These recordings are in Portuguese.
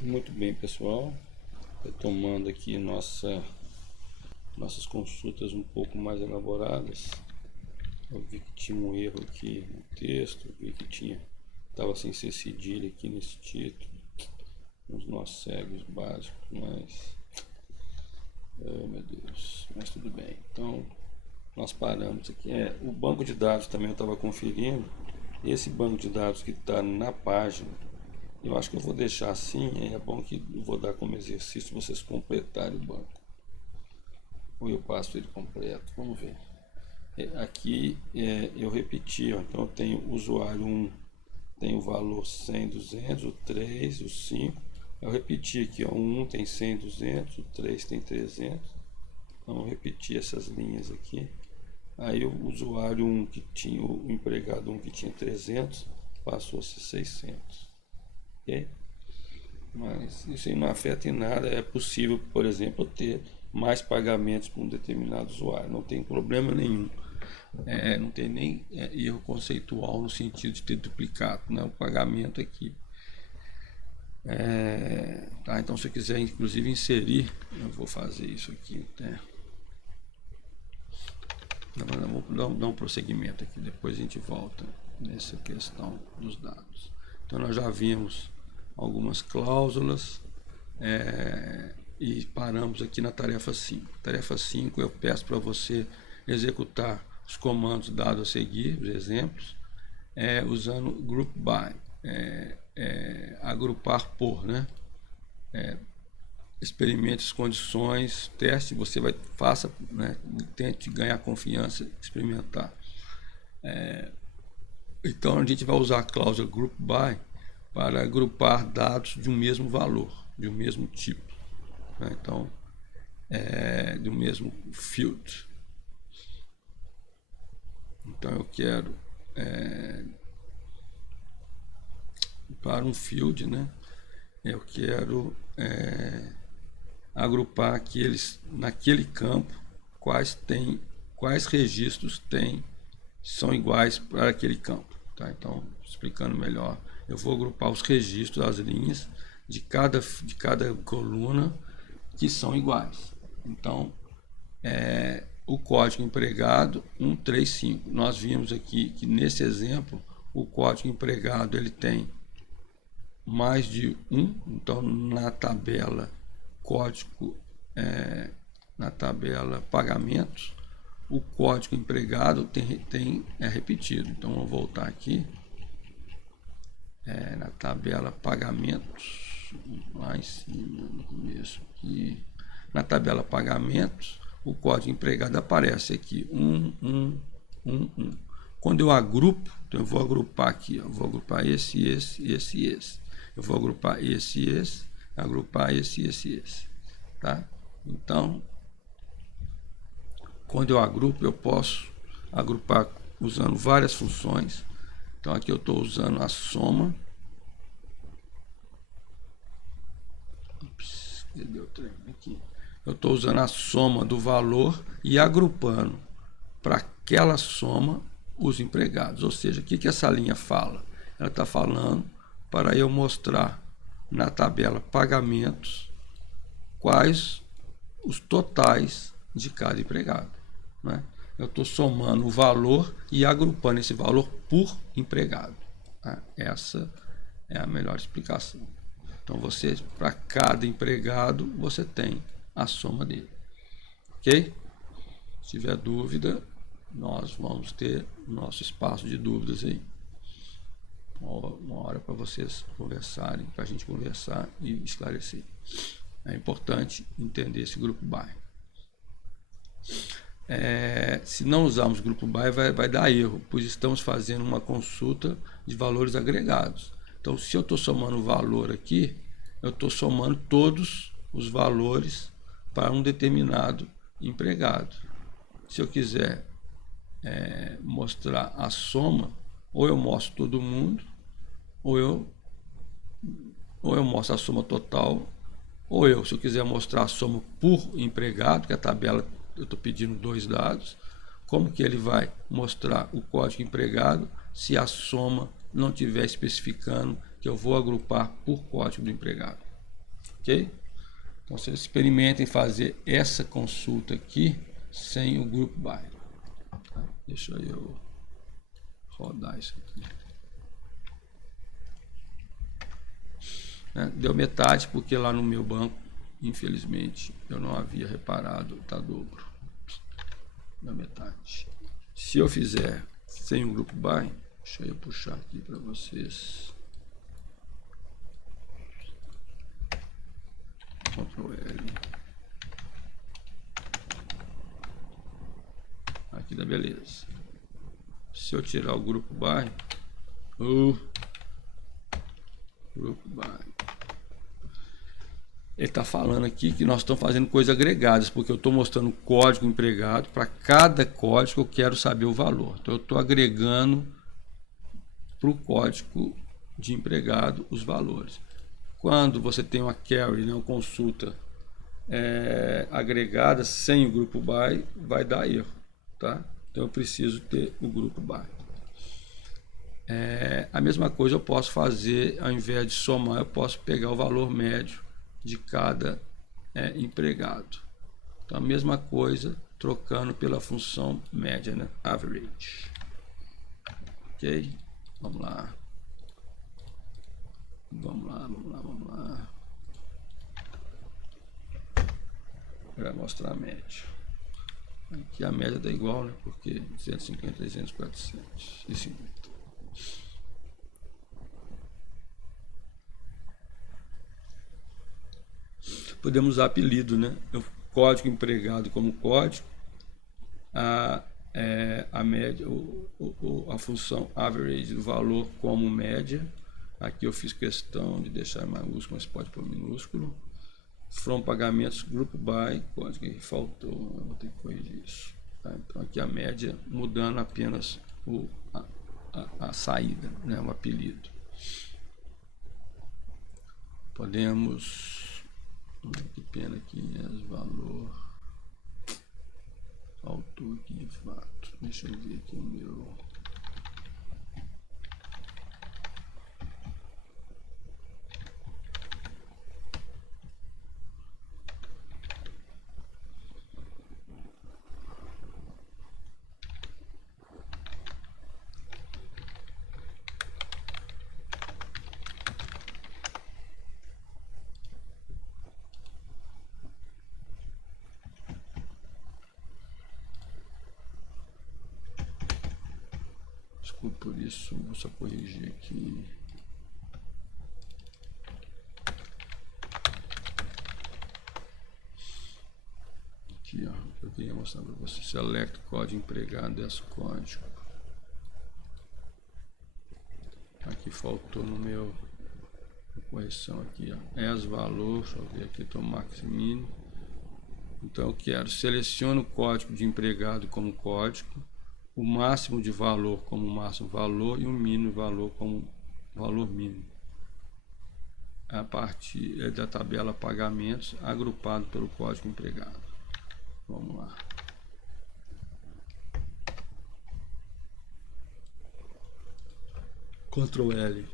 Muito bem, pessoal. Retomando aqui nossas consultas um pouco mais elaboradas. Eu vi que tinha um erro aqui no texto, eu vi que estava sem ser cedilha aqui nesse título, uns nós cegos básicos, mas, meu Deus, mas tudo bem. Então, nós paramos aqui. O banco de dados também eu estava conferindo. Esse banco de dados que está na página, eu acho que eu vou deixar assim. É bom que eu vou dar como exercício vocês completarem o banco. Ou eu passo ele completo, vamos ver. Aqui eu repeti, ó, então eu tenho o usuário 1, tem o valor 100, 200, o 3, o 5. Eu repeti aqui, ó, o 1 tem 100, 200, o 3 tem 300. Então eu repeti essas linhas aqui. Aí o usuário 1 que tinha, o empregado 1 que tinha 300, passou a ser 600. Ok? Mas isso aí não afeta em nada. É possível, por exemplo, ter mais pagamentos para um determinado usuário. Não tem problema nenhum. Não tem nem erro conceitual no sentido de ter duplicado, né, o pagamento aqui. Tá, então, se eu quiser, inclusive, inserir, eu vou fazer isso aqui. Né? Vamos dar um prosseguimento aqui, depois a gente volta nessa questão dos dados. Então, nós já vimos algumas cláusulas e paramos aqui na tarefa 5. Tarefa 5, eu peço para você executar os comandos dados a seguir, os exemplos, usando group by, agrupar por, né? Experimente as condições, teste, você faça, né? Tente ganhar confiança, experimentar. Então a gente vai usar a cláusula group by para agrupar dados de um mesmo valor, de um mesmo tipo, né? Então, de um mesmo field. Então eu quero para um field, né? Eu quero agrupar aqueles naquele campo quais registros são iguais para aquele campo, tá? Então, explicando melhor, eu vou agrupar os registros, as linhas de cada coluna que são iguais. Então, o código empregado 135. Nós vimos aqui que nesse exemplo o código empregado ele tem mais de 1, então na tabela código, na tabela pagamentos, o código empregado é repetido. Então vou voltar aqui na tabela pagamentos, lá em cima no começo aqui, na tabela pagamentos, o código empregado aparece aqui 1. Quando eu agrupo, então eu vou agrupar aqui, eu vou agrupar esse, eu vou agrupar esse, agrupar esse, tá? Então, quando eu agrupo, eu posso agrupar usando várias funções. Então, aqui eu estou usando a soma. Cadê o trem? Aqui. Eu estou usando a soma do valor e agrupando para aquela soma os empregados. Ou seja, o que essa linha fala? Ela está falando para eu mostrar na tabela pagamentos quais os totais de cada empregado, né? Eu estou somando o valor e agrupando esse valor por empregado, tá? Essa é a melhor explicação. Então, para cada empregado, você tem a soma dele. Ok? Se tiver dúvida, nós vamos ter nosso espaço de dúvidas aí. Uma hora para vocês conversarem, para a gente conversar e esclarecer. É importante entender esse grupo by. Se não usarmos grupo by, vai dar erro, pois estamos fazendo uma consulta de valores agregados. Então, se eu estou somando o valor aqui, eu estou somando todos os valores para um determinado empregado. Se eu quiser mostrar a soma, ou eu mostro todo mundo, ou eu mostro a soma total, se eu quiser mostrar a soma por empregado, que a tabela eu estou pedindo 2 dados, como que ele vai mostrar o código empregado se a soma não estiver especificando que eu vou agrupar por código do empregado? ok? Então vocês experimentem fazer essa consulta aqui sem o group by. Deixa eu rodar isso aqui. Deu metade porque lá no meu banco, infelizmente, eu não havia reparado, tá dobro. Deu metade. Se eu fizer sem o group by, deixa eu puxar aqui para vocês. Ctrl L. Aqui dá beleza. Se eu tirar o grupo by, ele está falando aqui que nós estamos fazendo coisas agregadas, porque eu estou mostrando o código empregado. Para cada código eu quero saber o valor. Então eu estou agregando para o código de empregado os valores. Quando você tem uma query, né, uma consulta agregada sem o grupo by, vai dar erro, tá? Então eu preciso ter o grupo by. A mesma coisa eu posso fazer, ao invés de somar, eu posso pegar o valor médio de cada empregado. Então a mesma coisa, trocando pela função média, né? Average. Ok? Vamos lá. Vamos lá. Para mostrar a média. Aqui a média dá igual, né? Porque 250, 300, 450. Podemos usar apelido, né? O código empregado como código, a média, a função average do valor como média. Aqui eu fiz questão de deixar em maiúsculo, mas pode pôr minúsculo. From pagamentos, group by, código que faltou, eu vou ter que corrigir isso. Tá? Então aqui a média, mudando apenas a saída, né? O apelido. Podemos, que pena aqui, valor, faltou aqui de fato. Deixa eu ver aqui o meu. Desculpa por isso, vou só corrigir aqui. Aqui, ó, eu queria mostrar para você. Select código empregado, esse código. Aqui faltou no meu correção aqui, ó. As valor, deixa eu ver aqui, estou max min. Então eu quero, seleciono o código de empregado como código, o máximo de valor como máximo valor e o mínimo valor como valor mínimo. A partir da tabela pagamentos, agrupado pelo código empregado. Vamos lá. Ctrl L.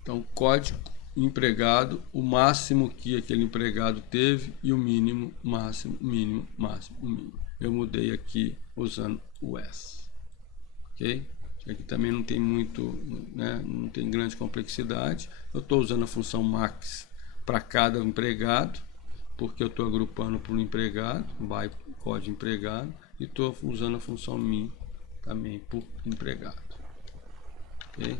Então, código empregado, o máximo que aquele empregado teve e o mínimo, máximo, mínimo, máximo, mínimo. Eu mudei aqui usando o S. Ok? Aqui também não tem muito, né, não tem grande complexidade. Eu estou usando a função max para cada empregado, porque eu estou agrupando por empregado, by código empregado, e estou usando a função min também por empregado. Ok?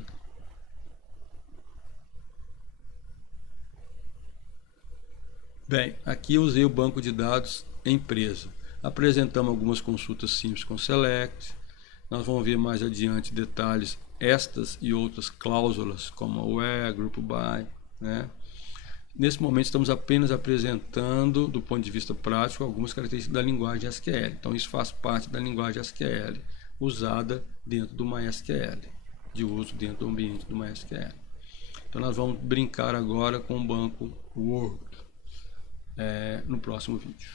Bem, aqui eu usei o banco de dados empresa. Apresentamos algumas consultas simples com select. Nós vamos ver mais adiante detalhes, estas e outras cláusulas, como o where, group by, né? Nesse momento estamos apenas apresentando, do ponto de vista prático, algumas características da linguagem SQL. Então isso faz parte da linguagem SQL, usada dentro do MySQL, de uso dentro do ambiente do MySQL. Então nós vamos brincar agora com o banco Word no próximo vídeo.